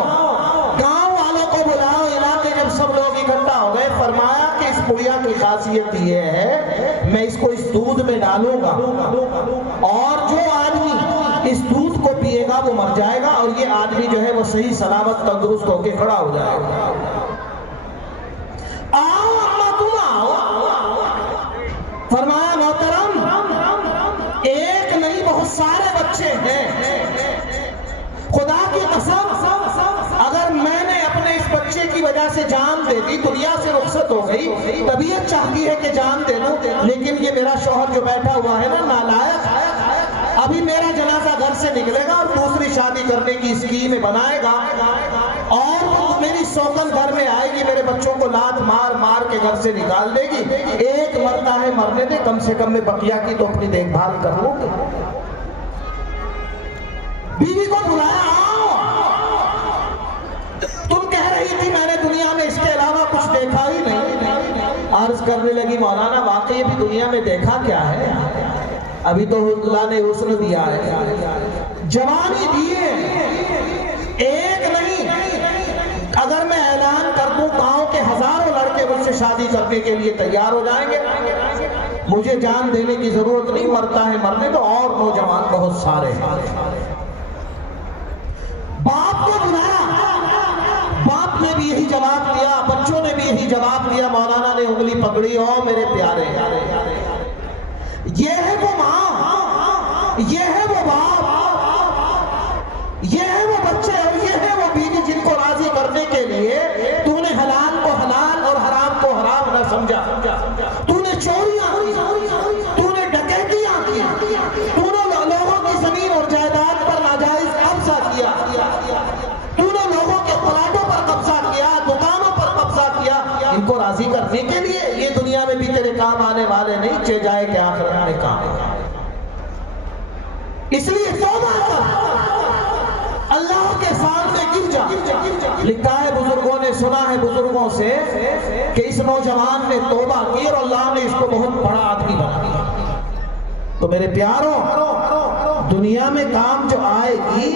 گاؤں والوں کو بلاؤ، علاقے جب سب لوگ اکٹھا ہو گئے، فرمایا کہ اس پڑیا کی خاصیت یہ ہے میں اس کو اس دودھ میں ڈالوں گا، اور جو آدمی اس دودھ کو پیے گا وہ مر جائے گا، اور یہ آدمی جو ہے وہ صحیح سلامت تندرست ہو کے کھڑا ہو جائے گا۔ آؤ اما تم آؤ۔ فرمایا محترم ایک نہیں بہت سارے بچے ہیں، خدا کی قسم اگر میں نے اپنے اس بچے کی وجہ سے جان دے دی، دنیا سے رخصت ہو گئی، طبیعت چاہتی ہے کہ جان دے دوں، لیکن یہ میرا شوہر جو بیٹھا ہوا ہے نا نالائق، ابھی میرا جنازہ گھر سے نکلے گا اور دوسری شادی کرنے کی اسکیم بنائے گا، اور میری سوگن گھر میں آئے گی، میرے بچوں کو لات مار مار کے گھر سے نکال دے گی، ایک مرتا ہے مرنے دے، کم سے کم میں بقیہ کی تو اپنی دیکھ بھال کر لوں گی۔ بیوی کو بلایا، آؤ، تم کہہ رہی تھی میں نے دنیا میں اس کے علاوہ کچھ دیکھا ہی نہیں۔ عرض کرنے لگی مولانا واقعی ابھی دنیا میں دیکھا کیا ہے، ابھی تو اللہ نے حسن دیا ہے، جوانی دیے، ایک نہیں، اگر میں اعلان کر دوں گاؤں کے ہزاروں لڑکے مجھ سے شادی کرنے کے لیے تیار ہو جائیں گے، مجھے جان دینے کی ضرورت نہیں، مرتا ہے مرنے تو، اور نوجوان بہت سارے۔ باپ کو بلایا، باپ نے بھی یہی جواب دیا، بچوں نے بھی یہی جواب دیا، مولانا نے انگلی پکڑی، او میرے پیارے، یہ ہے وہ ماں، یہ ہے وہ باپ، یہ ہے وہ بچے، اور یہ ہے وہ بیوی جن کو راضی کرنے کے لیے تو نے حلال کو حلال اور حرام کو حرام نہ سمجھا، تو نے چوریاں کی، تو نے ڈکیتیاں کی، تو نے لوگوں کی زمین اور جائیداد پر ناجائز قبضہ کیا، تو نے لوگوں کے پلاٹوں پر قبضہ کیا، دکانوں پر قبضہ کیا، ان کو راضی کرنے کے لیے یہ دنیا میں بھی تیرے کام آنے والے نہیں، چہ جائے کہ آخرت میں کام۔ اس لیے توبہ کر، اللہ کے سامنے گر جا۔ لکھا ہے بزرگوں نے، سنا ہے بزرگوں سے کہ اس نوجوان نے توبہ کی اور اللہ نے اس کو بہت بڑا آدمی بنا دیا۔ تو میرے پیاروں، دنیا میں کام جو آئے گی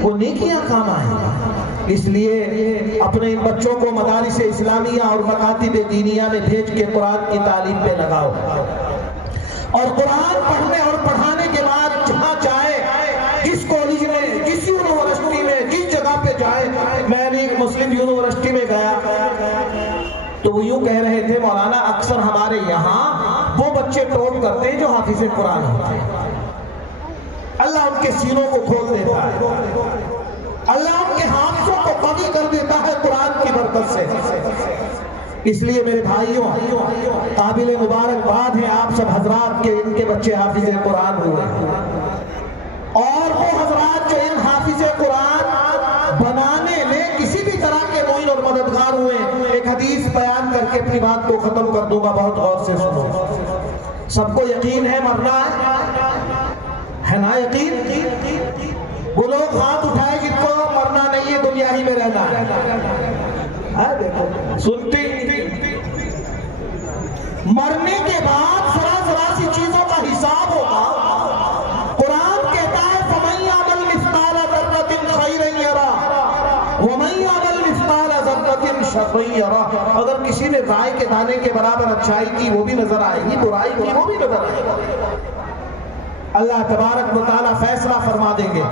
وہ نیکیاں کام آئے گی، اس لیے اپنے ان بچوں کو مدارس اسلامیہ اور مکاتب دینیہ میں بھیج کے قرآن کی تعلیم پہ لگاؤ، اور قرآن پڑھنے اور پڑھانے کے بعد جہاں چاہے، جس کالج میں، جس یونیورسٹی میں، جس جگہ پہ جائے، میں نے ایک مسلم یونیورسٹی یونیورسٹی میں گیا تو وہ یوں کہہ رہے تھے مولانا اکثر ہمارے یہاں وہ بچے ٹاپ کرتے ہیں جو حافظ قرآن ہوتے ہیں، اللہ ان کے سینوں کو کھول دیتا ہے، اللہ ان کے حافظوں کو قوی کر دیتا ہے قرآن کی برکت سے۔ اس لیے میرے بھائیوں قابل مبارکباد ہیں آپ سب حضرات کے ان کے بچے حافظ قرآن ہوئے، اور وہ حضرات جو ان حافظ قرآن بنانے میں کسی بھی طرح کے معین اور مددگار ہوئے۔ ایک حدیث بیان کر کے اپنی بات کو ختم کر دوں گا، بہت غور سے سنو۔ سب کو یقین ہے مرنا ہے نا؟ یقین وہ لوگ ہاتھ اٹھائے جن کو مرنا نہیں ہے، دنیا ہی میں رہنا ہے۔ سنتی مرنے کے بعد ذرا ذرا سی چیزوں کا حساب ہوگا۔ قرآن کہتا ہے فَمَن يَعْمَلْ مِثْقَالَ ذَرَّةٍ خَيْرًا يَرَهُ وَمَن يَعْمَلْ مِثْقَالَ ذَرَّةٍ شَرًّا يَرَهُ۔ اگر کسی نے رائے کے دانے کے برابر اچھائی کی وہ بھی نظر آئے گی، برائی کی وہ بھی نظر آئے گی۔ اللہ تبارک و تعالیٰ فیصلہ فرما دیں گے،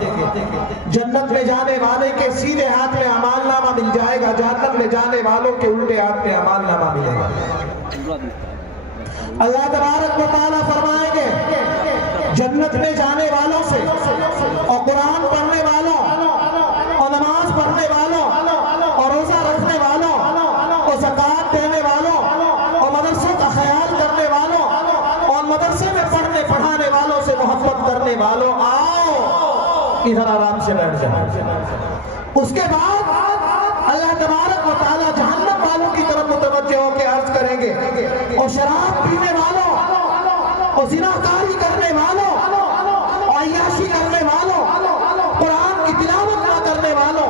جنت میں جانے والے کے سیدھے ہاتھ میں اعمال نامہ مل جائے گا، جہنم میں جانے والوں کے الٹے ہاتھ میں اعمال نامہ ملے گا۔ اللہ تبارک و تعالیٰ فرمائیں گے جنت میں جانے والوں سے اور قرآن پڑھنے والوں اور نماز پڑھنے والوں اور روزہ رکھنے والوں اور زکوٰۃ دینے والوں اور مدرسوں کا خیال کرنے والوں اور مدرسے میں پڑھنے پڑھانے والوں سے محبت کرنے والوں، آؤ ادھر آرام سے بیٹھ جائیں۔ اس کے بعد اللہ تبارک و تعالیٰ جہنم والوں کی طرف متوجہ ہو کے عرض کریں گے اور شراب پینے والوں اور زناکاری کرنے والوں اور عیاشی کرنے والوں، قرآن کی تلاوت نہ کرنے والوں،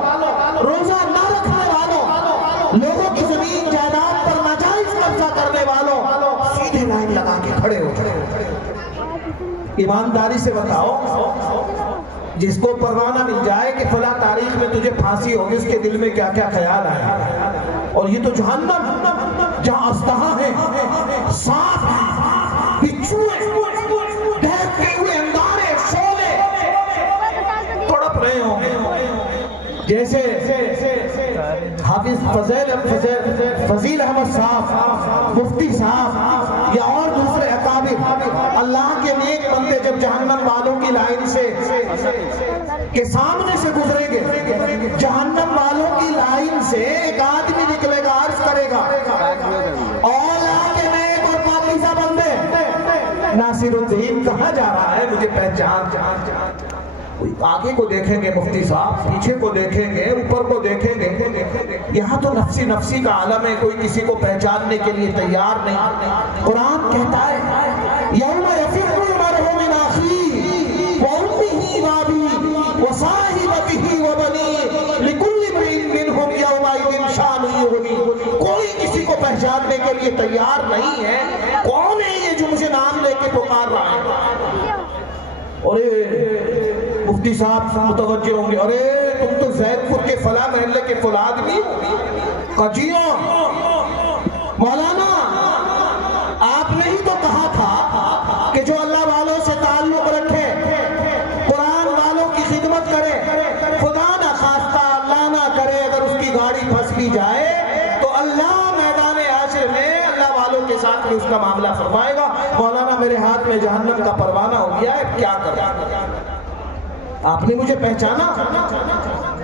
روزہ نہ رکھنے والوں، لوگوں کی زمین جائیداد پر ناجائز قبضہ کرنے والوں سیدھے لائن لگا کے کھڑے ہو جائیں۔ ایمانداری سے بتاؤ، جس کو پروانہ مل جائے کہ فلاں تاریخ میں تجھے پھانسی ہوگی، اس کے دل میں کیا کیا خیال آئے؟ اور یہ تو جہنم جہاں اژدہا ہے، سانپ ہے، بچھوے، دہتے ہوئے انگارے، شعلے تڑپ رہے ہوں گے۔ جیسے حافظ فضیل احمد صاحب، مفتی صاحب یا اور دوسرے اکابر اللہ کے نیک بندے جب جہنم والوں کی لائن سے کے سامنے سے گزریں گے، جہنم والوں کی لائن سے ایک آدمی نکلے گا، عرض کرے گا اولا کے نیک اور پاکیزہ بندے، ناصر الدین کہاں جا رہا ہے؟ مجھے پہچان۔ آگے کو دیکھیں گے مفتی صاحب، پیچھے کو دیکھیں گے، اوپر کو دیکھیں گے، یہاں تو نفسی نفسی کا عالم ہے، کوئی کسی کو پہچاننے کے لیے تیار نہیں۔ قرآن کہتا ہے یوم یفر المرء من اخیہ وامہ وابیہ وصاحبتہ وبنیہ لکل امرئ منہم یومئذ شأن یغنیہ۔ کوئی کسی کو پہچاننے کے لیے تیار نہیں ہے۔ کون ہے یہ جو مجھے نام لے کے پکار رہا ہے؟ اور مفتی صاحب متوجہ ہوں گے، ارے تم تو زید پور کے فلاں محلے کے فلاں آدمی کجیوں، مولانا آپ نے ہی تو کہا تھا کہ جو اللہ والوں سے تعلق رکھے، قرآن والوں کی خدمت کرے، خدا نہ خواستہ اللہ نہ کرے اگر اس کی گاڑی پھنس بھی جائے تو اللہ میدان حشر میں اللہ والوں کے ساتھ میں اس کا معاملہ فرمائے گا۔ مولانا میرے ہاتھ میں جہنم کا پروانہ ہو گیا ہے، کیا کریں؟ آپ نے مجھے پہچانا؟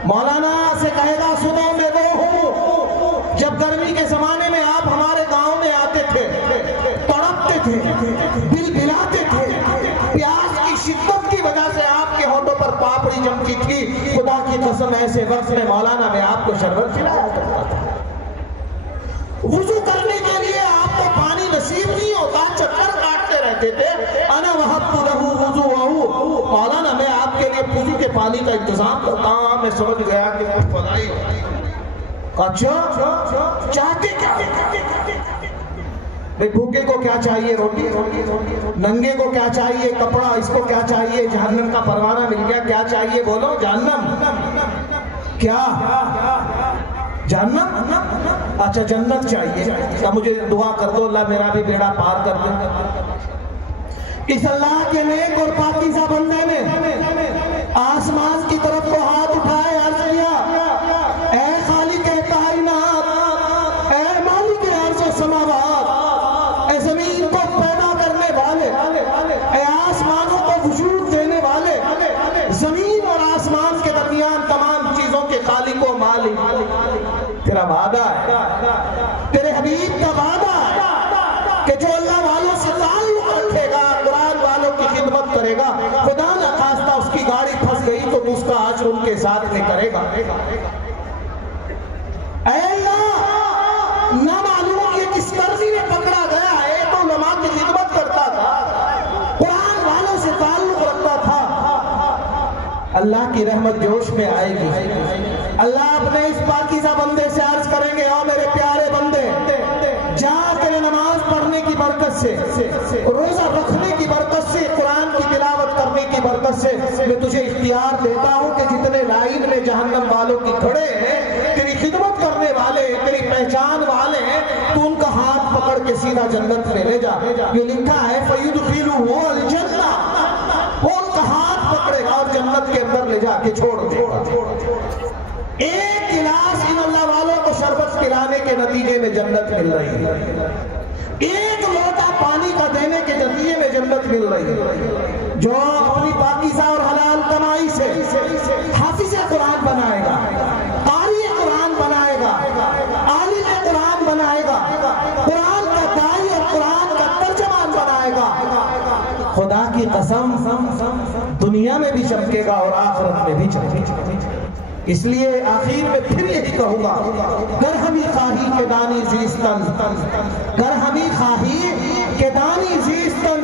مولانا سے کہے گا سنو میں وہ ہوں جب گرمی کے زمانے میں آپ ہمارے گاؤں میں آتے تھے، تڑپتے تھے، بل بلاتے تھے، پیاس کی شدت کی وجہ سے آپ کے ہونٹوں پر پاپڑی جمتی تھی، خدا کی قسم ایسے وقت میں مولانا میں آپ کو شربت پلایا کرتا تھا۔ وضو کرنے کے لیے آپ کو پانی نصیب نہیں ہوتا، چکر کاٹتے رہتے تھے، انا وہبت لہ وضوءہ، مولانا میں آپ کے لیے وضو کے پانی کا انتظام کرتا ہوں۔ میں سمجھ گیا کہ وہ فلائی اچھا چاہتے کیا؟ بھئی بھوکے کو کیا چاہیے؟ روٹی، ننگے کو کیا چاہیے؟ کپڑا، اس کو کیا چاہیے؟ جہنم کا پروانہ مل گیا، کیا چاہیے بولو؟ جہنم کیا؟ جہنم؟ اچھا جنت چاہیے، تو مجھے دعا کر دو اللہ میرا بھی بیڑا پار کر دے۔ اس اللہ کے نیک اور پاکیزہ بندے نے آسمان کی طرف کو ہاتھ اٹھائے، عرض کیا اے خالق کائنات، تیرا وعدہ ہے، تیرے حبیب کا وعدہ ہے کہ جو اللہ والوں سے تعلق رکھے گا، قرآن والوں کی خدمت کرے گا، خدا نہ خواستہ اس کی گاڑی پھنس گئی تو اس کا اجر ان کے ساتھ میں کرے گا۔ اے اللہ، نہ معلوم یہ کس مرضی میں پکڑا گیا ہے، تو علماء کی خدمت کرتا تھا، قرآن والوں سے تعلق رکھتا تھا۔ اللہ کی رحمت جوش میں آئے گی، اللہ اپنے اس پاکیزہ بندے سے عرض کریں گے، او میرے پیارے بندے، جا تیرے نماز پڑھنے کی برکت سے، روزہ رکھنے کی برکت سے، قرآن کی تلاوت کرنے کی برکت سے میں تجھے اختیار دیتا ہوں کہ جتنے لائن میں جہنم والوں کی کھڑے ہیں، تیری خدمت کرنے والے، تیری پہچان والے ہیں، تو ان کا ہاتھ پکڑ کے سیدھا جنت میں لے جا۔ یہ لکھا ہے فَيُدْخِلُهُ الْجَنَّةَ، وہ ان کا ہاتھ پکڑے گا اور جنت کے اندر لے جا کے چھوڑ دے گا۔ ایک گلاس ان اللہ والوں کو شربت پلانے کے نتیجے میں جنت مل رہی ہے، ایک لوٹا پانی کا دینے کے نتیجے میں جنت مل رہی ہے۔ جو اپنی پاکیزہ اور حلال کمائی سے حافظ قرآن بنائے گا، قاری قرآن بنائے گا، عالم قرآن بنائے گا، قرآن کا داعی اور قرآن کا ترجمان بنائے گا، خدا کی قسم دنیا میں بھی چمکے گا اور آخرت میں بھی چمکے گا۔ اس لیے آخر میں پھر یہی کہوں گا، گر ہمی خواہی کے دانی زیستن، گر ہمی خواہی کے دانی زیستن،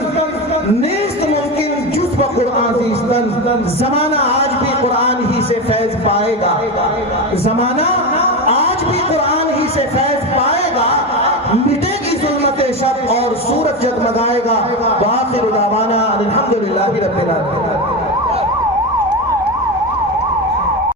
نیست ممکن جز بقرآن زیستن۔ زمانہ آج بھی قرآن ہی سے فیض پائے گا، زمانہ آج بھی قرآن ہی سے فیض پائے گا، مٹے گی ظلمت شب اور سورج جگمگائے گا۔ وآخر دعوانا الحمدللہ رب العالمین۔